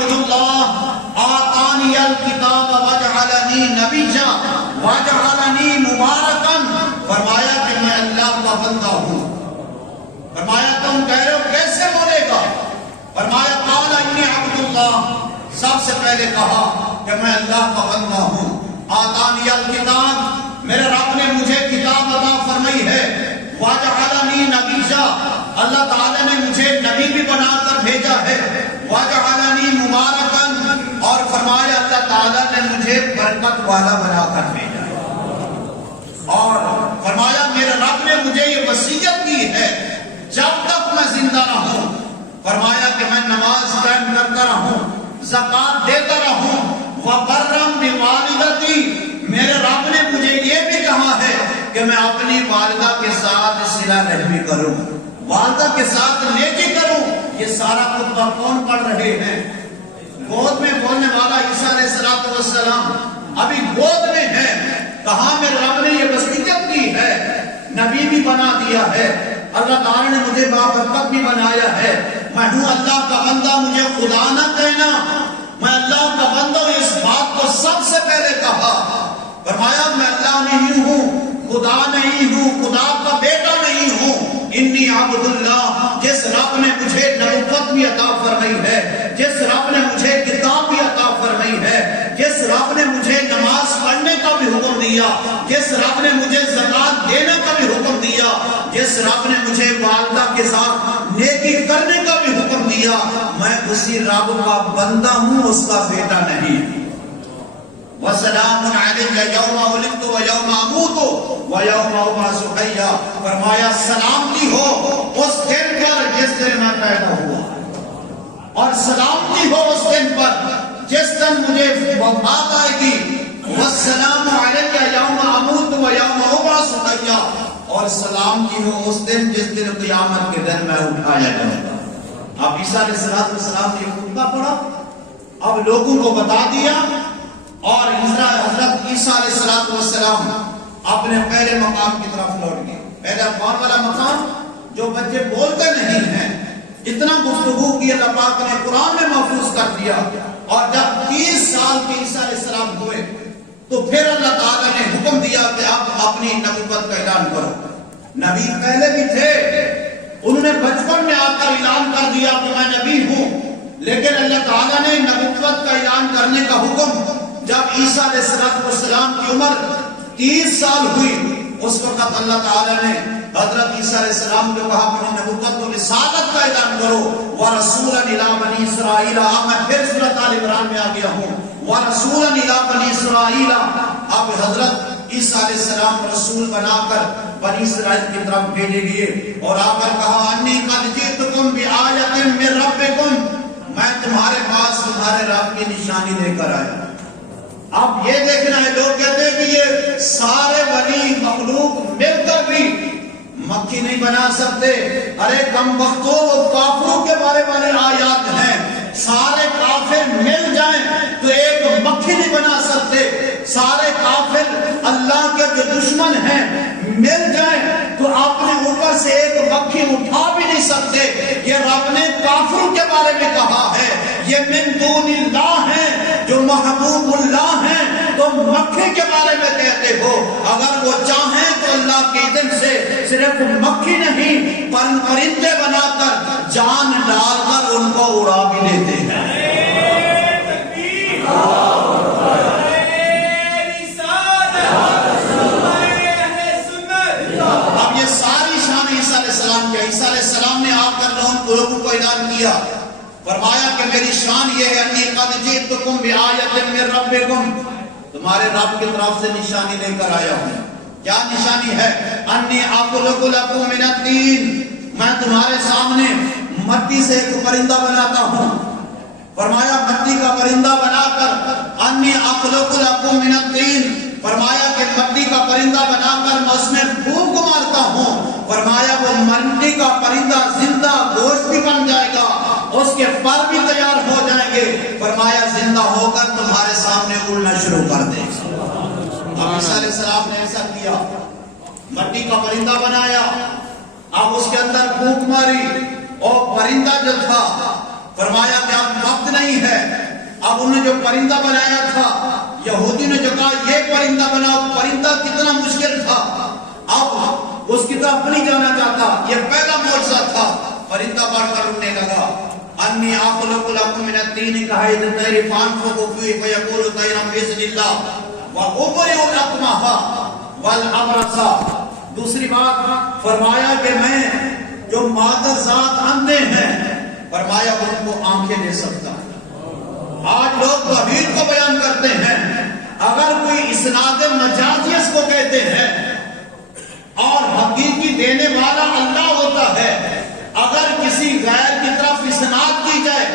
عبد اللہ آتانی الکتاب وجعلنی نبیا وجعلنی مبارکا، فرمایا کہ میں اللہ کا بندہ ہوں۔ فرمایا تم کہہ رہے ہو کیسے بولے گا؟ فرمایا قال انی عبد اللہ، سب سے پہلے کہا کہ میں اللہ کا بندہ ہوں۔ آتانی الکتاب، میرے رب نے مجھے کتاب عطا فرمائی ہے۔ وجعلنی نبیا، اللہ تعالیٰ نے مجھے نبی بھی بنا کر بھیجا ہے۔ وجعلنی مبارکا، اور فرمایا اللہ تعالیٰ نے مجھے برکت والا بنا کر بھیجا ہے۔ اور فرمایا میرے رب نے مجھے یہ وصیت کی ہے جب تک میں زندہ رہوں، فرمایا کہ میں نماز قائم کرتا رہوں، زکات دیتا رہوں، وبرم بوالدتی، میرے رب نے مجھے یہ بھی کہا ہے کہ میں اپنی والدہ کے ساتھ صلہ رحمی کروں، والدہ کے ساتھ نیکی کروں۔ یہ سارا خطبہ کون پڑھ رہے ہیں؟ گود میں بولنے والا عیسیٰ علیہ السلام ابھی گود میں ہے۔ کہاں میرے رب نے یہ وصیت کی ہے، نبی بھی بنا دیا ہے، اللہ تعالیٰ نے مجھے بابرکت بھی بنایا ہے۔ میں ہوں اللہ کا بندہ، مجھے خدا نہ کہنا، میں اللہ کا بندہ ہوں، اس بات کو سب سے پہلے کہا۔ فرمایا میں اللہ نہیں ہوں، خدا نہیں ہوں، خدا کا بیٹا نہیں ہوں۔ انی عبد اللہ، جس رب نے مجھے نبوت بھی عطا فرمائی ہے، جس رب نے مجھے کتاب بھی عطا فرمائی ہے، جس رب نے مجھے نماز پڑھنے کا بھی حکم دیا، جس رب نے مجھے زکات دینے کا بھی حکم دیا، جس رب نے مجھے والدہ کے ساتھ نیکی کرنے کا بھی حکم دیا، میں اسی رب کا بندہ ہوں، اس کا بیٹا نہیں۔ وَسَلَامٌ عَلَيَّ يَوْمَ وُلِدتُّ وَيَوْمَ أَمُوتُ وَيَوْمَ أُبْعَثُ حَيًّا، فرمایا سلامتی ہو اس دن پر جس دن میں پیدا ہوا، اور سلامتی ہو اس دن پر جس دن مجھے وفات آئے گی۔ وَالسَّلَامُ عَلَيَّ يَوْمَ أَمُوتُ وَيَوْمَ أُبْعَثُ حَيًّا، اور سلامتی ہو اس دن جس دن قیامت کے دن میں اٹھایا جاؤں گا۔ اب عیسیٰ علیہ السلام نے خطبہ پڑھا، اب لوگوں کو بتا دیا، اور حضرت عیسیٰ علیہ السلام اپنے پہلے مقام کی طرف لوٹ گئے۔ پہلا کون والا مقام؟ جو بچے بولتے نہیں ہیں، اتنا گفتگو کی اللہ پاک نے قرآن میں محفوظ کر دیا۔ اور جب 30 سال کے عیسیٰ علیہ السلام ہوئے تو پھر اللہ تعالیٰ نے حکم دیا کہ اب اپنی نبوت کا اعلان کرو۔ نبی پہلے بھی تھے، انہوں نے بچپن میں آ کر اعلان کر دیا کہ میں نبی ہوں، لیکن اللہ تعالیٰ نے نبوت کا اعلان کرنے کا حکم جب عیسیٰ علیہ السلام کی عمر 30 سال ہوئی، اس وقت اللہ تعالیٰ نے حضرت عیسیٰ علیہ السلام کو کہا اپنی نبوت و رسالت کا اعلان کرو۔ وَرَسُولًا إِلَىٰ بَنِي إِسْرَائِيلَ، اب میں پھر سورۃ آل عمران میں آ گیا ہوں۔ وَرَسُولًا إِلَىٰ بَنِي إِسْرَائِيلَ، اب حضرت عیسیٰ علیہ السلام رسول بنا کر بنی اسرائیل کی طرف بھیجے گئے، اور آ کر کہا انی قد جئتکم بآیۃ من ربکم، میں تمہارے پاس تمہارے رب کی نشانی لے کر آیا۔ اب یہ دیکھنا ہے، لوگ کہتے ہیں کہ یہ سارے ولی مخلوق مل کر بھی مکھی نہیں بنا سکتے۔ ارے کم وقتوں وہ کافروں کے بارے والے آیات ہیں، سارے کافر مل جائیں تو ایک مکھی نہیں بنا سکتے، سارے کافر اللہ کے جو دشمن ہیں مل جائیں تو اپنے اوپر سے ایک مکھی اٹھا بھی نہیں سکتے۔ یہ رب نے کافروں کے بارے میں کہا ہے، یہ من دون اللہ ہیں جو محبوب اللہ ہیں، تو مکھی کے بارے میں کہتے ہو۔ اگر وہ چاہیں تو اللہ کے اذن سے صرف مکھی نہیں پرندے بنا کر جان ڈال کر ان کو اڑا بھی دیتے ہیں۔ اب یہ ساری شان عیسیٰ علیہ السلام کیا؟ عیسیٰ علیہ السلام نے آ کر لوگوں کو اعلان کیا، فرمایا کہ میری شان یہ ہے انی قد جئتکم بآیۃ من ربکم، تمہارے رب کی طرف سے نشانی لے کر آیا ہوں۔ کیا نشانی ہے؟ انی اخلق لکم من الطین، میں تمہارے سامنے مٹی سے ایک پرندہ بناتا ہوں۔ فرمایا مٹی کا پرندہ بنا کر انی اخلق لکم من الطین، فرمایا کہ مٹی کا پرندہ بنا کر میں اس میں پھونک مارتا ہوں۔ فرمایا وہ مٹی کا پرندہ زندہ گوشت بھی بن جائے گا، اس کے پر بھی تیار ہو جائیں گے۔ فرمایا زندہ ہو کر تمہارے سامنے اڑنا شروع کر دے گا۔ اب عیسیٰ علیہ السلام نے ایسا کیا، مٹی کا پرندہ بنایا، اب اس کے اندر پھونک ماری، اور پرندہ جو تھا فرمایا کہ اب وقت نہیں نہیں ہے. اب انہوں نے جو پرندہ بنایا تھا، یہودی نے جو کہا یہ پرندہ بناؤ، پرندہ کتنا مشکل تھا، اب اس کی طرف نہیں جانا چاہتا. یہ پہلا معجزہ تھا. پرندہ بڑھ کر اڑنے لگا. انی اخلق لکم من الطین کہید الطیر فانفخوا فیہ فیکون طیرا باذن اللہ وابرئ الاکمہ والابرص. دوسری بات فرمایا کہ میں جو مادر ذات اندھے ہیں، فرمایا ان کو آنکھیں دے سکتا ہوں. آج لوگ توحید کو بیان کرتے ہیں، اگر کوئی اسناد مجازی اس کو کہتے ہیں، اور حقیقی دینے والا اللہ ہوتا ہے. اگر کسی غیر کی طرف اسناد کی جائے،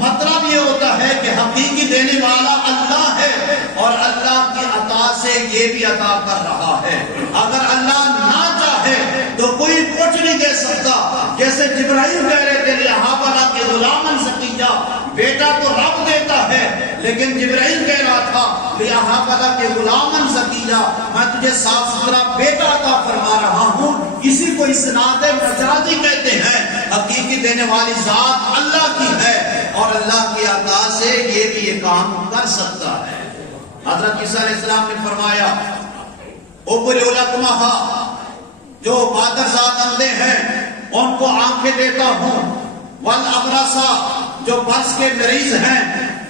مطلب یہ ہوتا ہے کہ حقیقی دینے والا اللہ ہے اور اللہ کی عطا سے یہ بھی عطا کر رہا ہے. اگر اللہ نہ چاہے تو کوئی کچھ نہیں دے سکتا. جیسے جبرائیل کہہ رہے تھے لِأَهَابَ لَكَ غُلَامًا زَكِيًّا، بیٹا تو رب دیتا ہے، لیکن جبرائیل کہہ رہا تھا لِأَهَابَ لَكَ غُلَامًا زَكِيًّا، میں تجھے صاف ستھرا بیٹا عطا فرما رہا ہوں. اسی کو اسناد مجازی کہتے ہیں. حقیقی دینے والی ذات اللہ کی ہے اور اللہ کی عطا سے یہ بھی یہ کام کر سکتا ہے. حضرت عیسیٰ علیہ السلام نے فرمایا اوپر الاکمہ، جو مادر ذات اندھے ہیں ان کو آنکھیں دیتا ہوں. والابرص، جو برس کے مریض ہیں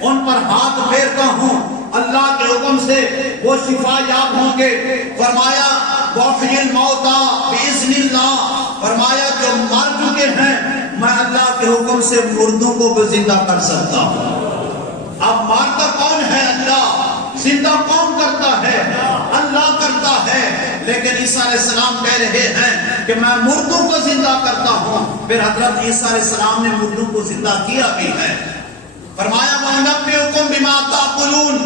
ان پر ہاتھ پھیرتا ہوں، اللہ کے حکم سے وہ شفا یاب ہوں گے. فرمایا وَأُحْيِي الْمَوْتَى بِإِذْنِ اللَّهِ، فرمایا جو مر چکے ہیں میں اللہ کے حکم سے مردوں کو بھی زندہ کر سکتا ہوں. اب مارتا کون ہے؟ اللہ. زندہ کون کرتا ہے؟ اللہ کرتا ہے. لیکن عیسیٰ علیہ السلام کہہ رہے ہیں کہ میں مردوں کو زندہ کرتا ہوں. پھر حضرت عیسیٰ علیہ السلام نے مردوں کو زندہ کیا بھی ہے. فرمایا وَأُنَبِّئُكُم بِمَا تَأْكُلُونَ،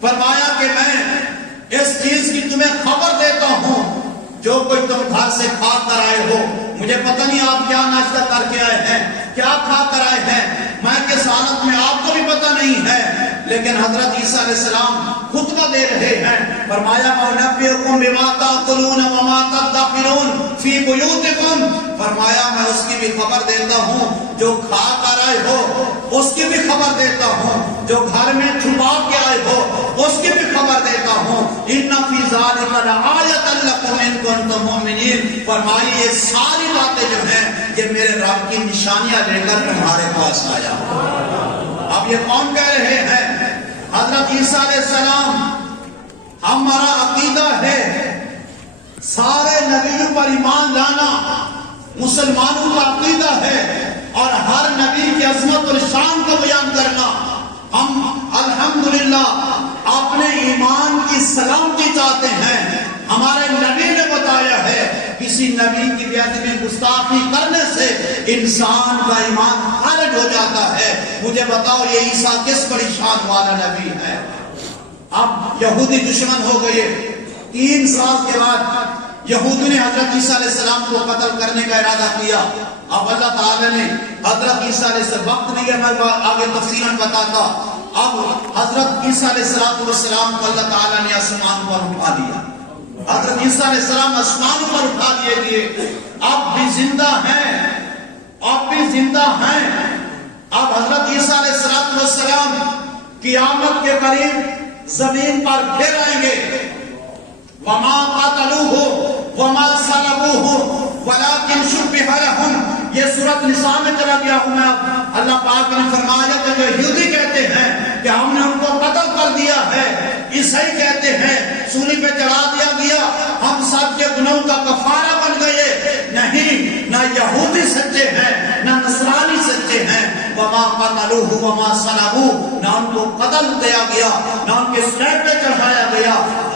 فرمایا کہ میں اس چیز کی تمہیں خبر دیتا ہوں جو کوئی تم گھر سے کھا کر آئے ہو. مجھے پتہ نہیں آپ کیا ناشتہ کر کے آئے ہیں، کیا کھا کر آئے ہیں، میں کس حالت میں آپ کو بھی پتہ نہیں ہے. لیکن حضرت عیسیٰ علیہ السلام خطبہ دے رہے ہیں. فرمایا وَأُنَبِّئُكُم بِمَا تَأْكُلُونَ وَمَا تَدَّخِرُونَ فِي بُيُوتِكُمْ، فرمایا میں اس کی بھی خبر دیتا ہوں جو کھا کر آئے ہو، اس کی بھی خبر دیتا ہوں جو گھر میں چھپا کے آئے ہو، اس کی بھی خبر دیتا ہوں. إِنَّ فِي ذَلِكَ لَآيَةً لَكُمْ إِن كُنتُم مُؤْمِنِينَ. فرمائی یہ ساری باتیں جو ہیں یہ میرے رب کی نشانیاں لے کر تمہارے پاس آیا. اب یہ کون کہہ رہے ہیں؟ حضرت عیسیٰ علیہ السلام. ہمارا عقیدہ ہے سارے نبیوں پر ایمان لانا مسلمانوں کا عقیدہ ہے، اور ہر نبی کی عظمت اور شان کو بیان کرنا. ہم الحمدللہ اپنے ایمان کی سلامتی چاہتے ہیں. ہمارے نبی نے بتایا ہے کسی نبی کی بیعت میں گستاخی کرنے سے انسان کا ایمان خارج ہو جاتا ہے. مجھے بتاؤ یہ عیسیٰ کس بڑی شان والا نبی ہے؟ اب یہودی دشمن ہو گئے. 3 سال کے بعد یہودی نے حضرت عیسیٰ علیہ السلام کو قتل کرنے کا ارادہ کیا. اب اللہ تعالیٰ نے حضرت عیسیٰ علیہ السلام، وقت نہیں ہے میں آگے تفصیلاً بتاتا. اب حضرت عیسیٰ علیہ السلام کو اللہ تعالیٰ نے آسمان پر اٹھا دیا. حضرت عیسیٰ علیہ السلام آسمان پر اٹھا دیے گئے. اب بھی زندہ ہیں، اب بھی زندہ ہیں. اب حضرت عیسیٰ علیہ السلام قیامت کے قریب زمین پر پھر آئیں گے. وما قتلوه وما صلبوه ولكن شبه لهم. یہ سورۃ نساء میں چلا گیا ہوں میں. اللہ پاک نے فرمایا کہ جو یہودی کہتے ہیں کہ ہم نے ان کو قتل کر دیا ہے، عیسائی کہتے ہیں سولی پہ چڑھا دیا گیا، ہم سب کے گناہوں کا کفارہ بن گئے. نہیں، نہ یہودی سچے ہیں نہ نصرانی سچے ہیں. وما قتلوه وما صلبوه، نہ ان کو قتل کیا گیا نہ ان کے سلیب پہ چڑھایا گیا.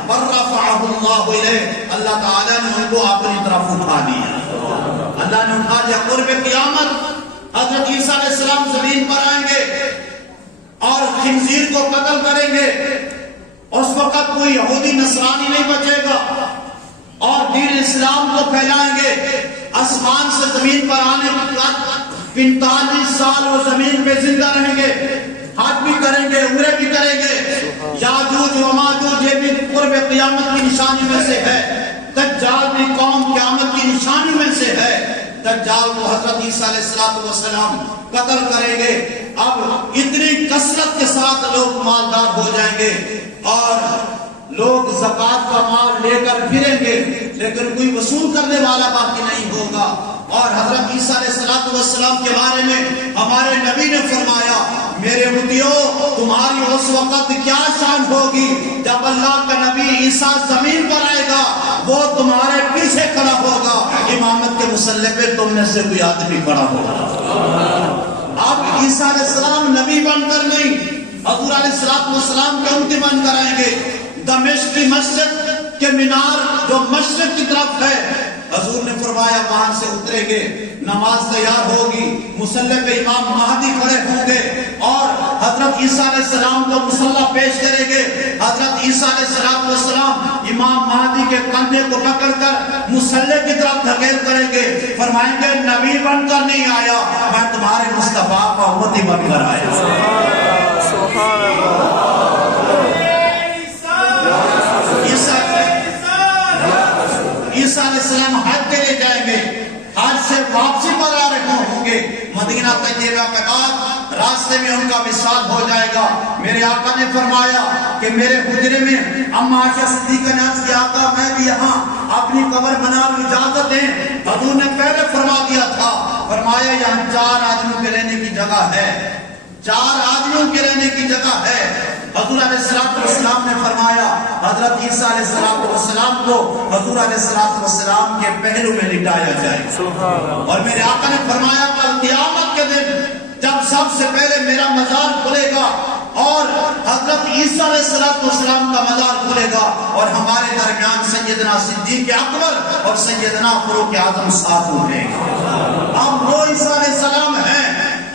ورفعه اللہ الیہ، اللہ تعالیٰ نے ان کو اپنی طرف اٹھا لیا. اللہ نے اٹھا لیا. قرب قیامت حضرت عیسیٰ علیہ السلام زمین پر آئیں گے اور خنزیر کو قتل کریں گے. اس وقت کوئی یہودی نصرانی نہیں بچے گا اور دین اسلام کو پھیلائیں گے. آسمان سے زمین پر آنے کے 45 سال وہ زمین پہ زندہ رہیں گے، حج بھی کریں گے، عمرے بھی کریں گے. یاجوج و ماجوج یہ بھی قرب قیامت کی نشانی میں سے ہے. دجال بھی قوم قیامت کی نشانی میں سے ہے. دجال کو حضرت عیسیٰ علیہ السلام قتل کریں گے. اب اتنی کثرت کے ساتھ لوگ مالدار ہو جائیں گے اور لوگ زکات کا مال لے کر پھریں گے، لیکن کوئی وصول کرنے والا باقی نہیں ہوگا۔ اور حضرت عیسیٰ علیہ السلام کے بارے میں ہمارے نبی نے فرمایا، میرے امتیو تمہاری اس وقت کیا شان ہوگی جب اللہ کا نبی عیسیٰ زمین پر آئے گا، وہ تمہارے پیچھے کھڑا ہوگا، امامت کے مصلی پہ تم میں سے کوئی آدمی کھڑا ہوگا۔ اب عیسیٰ علیہ السلام نبی بن کر نہیں، حضور علیہ السلام کے امتی بن کر آئیں گے۔ دمشق کی مسجد کے مینار جو مشرق کی طرف ہے، حضور نے فرمایا وہاں سے اتریں گے، نماز تیار ہوگی، مصلی پہ امام مہدی کھڑے ہوں گے اور حضرت عیسیٰ علیہ السلام کو مصلی پیش کریں گے۔ حضرت عیسیٰ علیہ السلام امام مہدی کے کندھے کو پکڑ کر مصلی کی طرف دھکیل کریں گے، فرمائیں گے نبی بن کر نہیں آیا، میں تمہارے مصطفیٰ کا امتی بن کر آیا۔ عیسیٰ علیہ السلام حج کے لیے جائیں گے، حج سے واپسی پر آ رہے ہوں گے، مدینہ طیبہ کے بعد راستے میں ان کا وصال ہو جائے گا۔ میرے آقا نے فرمایا کہ میرے حجرے میں اما عائشہ صدیقہ نے عرض کیا، آقا میں بھی یہاں اپنی قبر بنانے کی اجازت دیں۔ حضور نے پہلے فرما دیا تھا، فرمایا یہاں 4 آدمیوں کے رہنے کی جگہ ہے، 4 آدمیوں کے رہنے کی جگہ ہے۔ حضور علیہ السلام نے فرمایا حضرت عیسیٰ علیہ السلام کو حضور علیہ السلام کے پہلو میں لٹایا جائے، اور میرے آقا نے فرمایا کل قیامت کے دن جب سب سے پہلے میرا مزار کھلے گا اور حضرت عیسیٰ علیہ السلام کا مزار کھلے گا اور ہمارے درمیان سیدنا صدیق اکبر اور سیدنا فاروق اعظم ساتھ ہوں گے۔ اب وہ عیسیٰ علیہ السلام ہیں،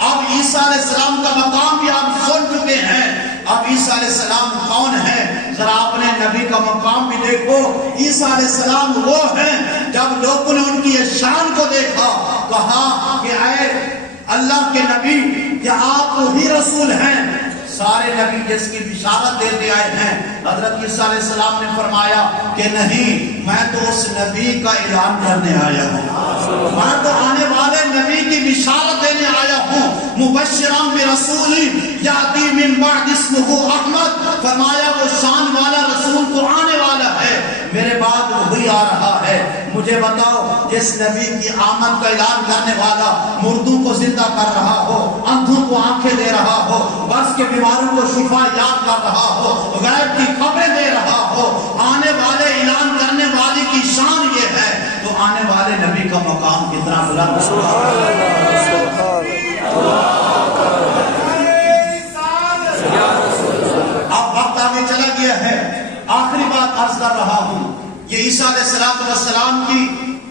اب عیسیٰ علیہ السلام کا مقام بھی آپ سن چکے ہیں۔ اب عیسیٰ علیہ السلام کون ہیں؟ ذرا اپنے نبی کا مقام بھی دیکھو۔ عیسیٰ علیہ السلام وہ ہیں جب لوگوں نے ان کی شان کو دیکھا، کہا کہ اے اللہ کے نبی کیا آپ وہی رسول ہیں؟ سارے نبی جس کی بشارت دیتے آئے ہیں، حضرت عیسیٰ علیہ السلام نے فرمایا کہ نہیں، میں تو اس نبی کا اعلان کرنے آیا ہوں، میں تو آنے والے نبی کی بشارت دینے آیا ہوں۔ مبشراً برسول یاتی من بعد اسمہ احمد، فرمایا وہ شان والا رسول تو آنے والا ہے، میرے بعد وہی آ رہا ہے۔ مجھے بتاؤ، جس نبی کی آمد کا اعلان کرنے والا مردوں کو زندہ کر رہا ہو، اندھوں کو آنکھیں دے رہا ہو، بس کے بیماروں کو شفا یاب کر رہا ہو، غیب کی خبریں دے رہا ہو، آنے والے اعلان کرنے والے کی شان یہ ہے، تو آنے والے نبی کا مقام کتنا بلند ہے۔ اب وقت آگے چلا گیا ہے، آخری بات عرض کر رہا ہوں، یہ عیسیٰ علیہ السلام کی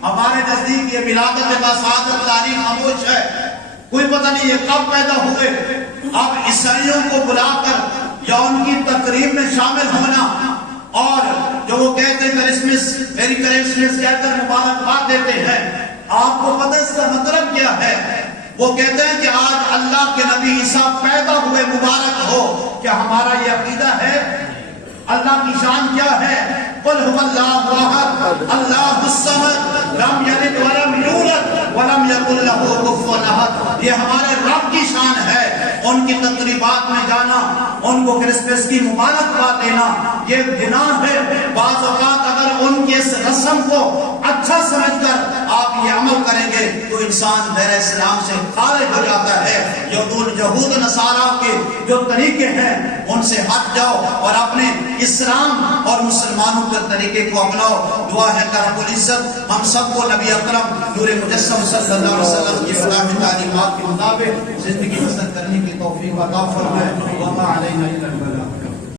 ہمارے نزدیک یہ ولادت باسعادت تاریخ خاموش ہے، کوئی پتہ نہیں یہ کب پیدا ہوئے۔ اب عیسائیوں کو بلا کر یا ان کی تقریب میں شامل ہونا اور جو وہ کہتے ہیں کرسمس میری کرسمس کہہ کر مبارکباد دیتے ہیں، آپ کو پتہ اس کا مطلب کیا ہے؟ وہ کہتے ہیں کہ آج اللہ کے نبی عیسیٰ پیدا ہوئے، مبارک ہو۔ کیا ہمارا یہ عقیدہ ہے؟ اللہ کی شان کیا ہے؟ قل هو اللہ احد اللہ الصمد لم یلد ولم یولد ولم یکن له کفوا احد۔ یہ ہمارے رب کی شان ہے۔ ان کی تقریبات میں جانا، ان کو کرسمس کی مبارکباد دینا یہ گناہ ہے۔ بعض اوقات اگر ان کی اس رسم کو اچھا سمجھ کر آپ یہ عمل کریں گے تو انسان دین اسلام سے خارج ہو جاتا ہے۔ یہود نصارہ کے جو طریقے ہیں ان سے ہٹ جاؤ اور اپنے اسلام اور مسلمانوں کے طریقے کو اپناؤ۔ دعا ہے کہ رب العزت ہم سب کو نبی اکرم نور مجسم صلی اللہ علیہ وسلم کی الہی تعلیمات کے مطابق زندگی بسر کرنے کی توفیق عطا فرمائے۔ وما علینا الا البلاغ۔